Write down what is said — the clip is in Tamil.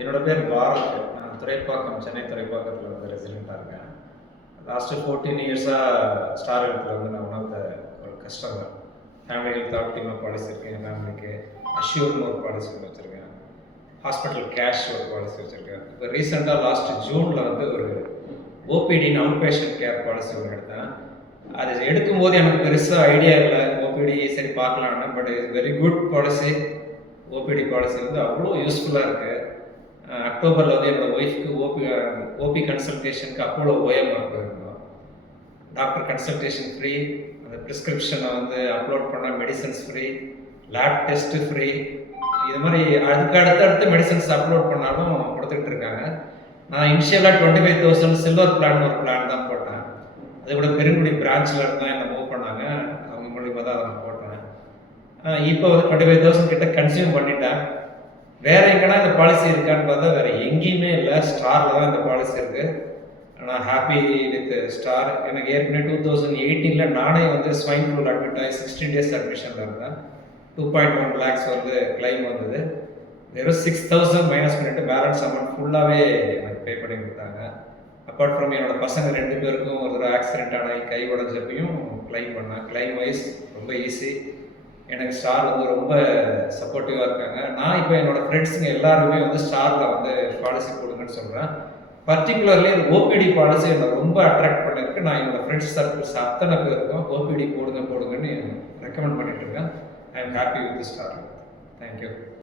என்னோட பேர் பாரத். நான் துறைப்பாக்கம், சென்னை துறைப்பாக்கத்தில் வந்து ரெசிடெண்ட்டாக இருக்கேன். லாஸ்ட்டு 14 இயர்ஸாக ஸ்டார் ஹெல்த்தில் வந்து நான் ஒன் ஆஃப் த ஒரு customer. Family health Optima policy இருக்குது என் ஃபேமிலிக்கு. அஷ்யூர்னு ஒரு பாலிசி ஒன்று வச்சுருக்கேன். ஹாஸ்பிட்டல் கேஷ் ஒரு பாலிசி வச்சுருக்கேன். இப்போ ரீசெண்டாக லாஸ்ட் ஜூனில் வந்து ஒரு ஓபிடின்னு அவுட் பேஷண்ட் கேர் பாலிசி ஒன்று எடுத்தேன். அது எடுக்கும்போது எனக்கு பெருசாக ஐடியா இல்லை. ஓபிடி சரி பார்க்கலான்னு. But it's very good policy. OPD policy வந்து அவ்வளோ யூஸ்ஃபுல்லாக இருக்குது. அக்டோபரில் வந்து என்னோடய ஒய்ஃப்க்கு ஓபி கன்சல்டேஷனுக்கு அப்போலோ ஓஎம்ஆர் போயிருந்தோம். டாக்டர் கன்சல்டேஷன் ஃப்ரீ, அந்த ப்ரிஸ்கிரிப்ஷனை வந்து அப்லோட் பண்ணால் medicines free, lab test free. இது மாதிரி அதுக்கு அடுத்தடுத்து மெடிசன்ஸ் அப்லோட் பண்ணாலும் கொடுத்துட்டு இருக்காங்க. நான் இனிஷியலாக 25,000 சில்வர் பிளான் ஒரு பிளான் தான் போட்டேன். அது கூட பெருங்குடி பிரான்ச்சில் இருந்தால் என்னை மூவ் பண்ணாங்க. அவங்க மூலியமாக தான் அதை நான் போட்டேன். இப்போ வந்து 25,000 கிட்ட கன்சியூம் பண்ணிட்டேன். வேற எங்கன்னா இந்த பாலிசி இருக்கான்னு பார்த்தா வேற எங்கேயுமே இல்லை. ஸ்டாரில் தான் இந்த பாலிசி இருக்கு. நான் ஹாப்பி வித் ஸ்டார். எனக்கு ஏற்கனவே 2018 நானே வந்து ஸ்வைன் ஃப்ளூ அட்மிட் ஆகி 16 டேஸ் அட்மிஷனில் இருந்தேன். 2.1 lakhs வந்து கிளைம் வந்தது. வெறும் 6,000 மைனஸ் பண்ணிட்டு பேலன்ஸ் அமௌண்ட் ஃபுல்லாகவே எனக்கு பே பண்ணி கொடுத்தாங்க. அப்பார்ட் ஃப்ரம் என்னோட பசங்க 2 பேருக்கும் ஒரு தடவை ஆக்சிடென்ட் ஆனாய் கை உடஞ்சப்பையும் கிளைம் பண்ணேன். கிளைம் வைஸ் ரொம்ப ஈஸி. எனக்கு ஸ்டார் வந்து ரொம்ப சப்போர்ட்டிவாக இருக்காங்க. நான் இப்போ என்னோடய ஃப்ரெண்ட்ஸுங்க எல்லாருமே வந்து ஸ்டாரில் வந்து பாலிசி போடுங்கன்னு சொல்கிறேன். பர்டிகுலர்லி ஓபிடி பாலிசி என்னை ரொம்ப அட்ராக்ட் பண்ணியிருக்கு. நான் என்னோடய ஃப்ரெண்ட்ஸ் சர்க்கிள்ஸ் அத்தனை பேருக்கும் ஓபிடி போடுங்கன்னு ரெக்கமெண்ட் பண்ணிட்டு இருக்கேன். I am happy with star. Thank you.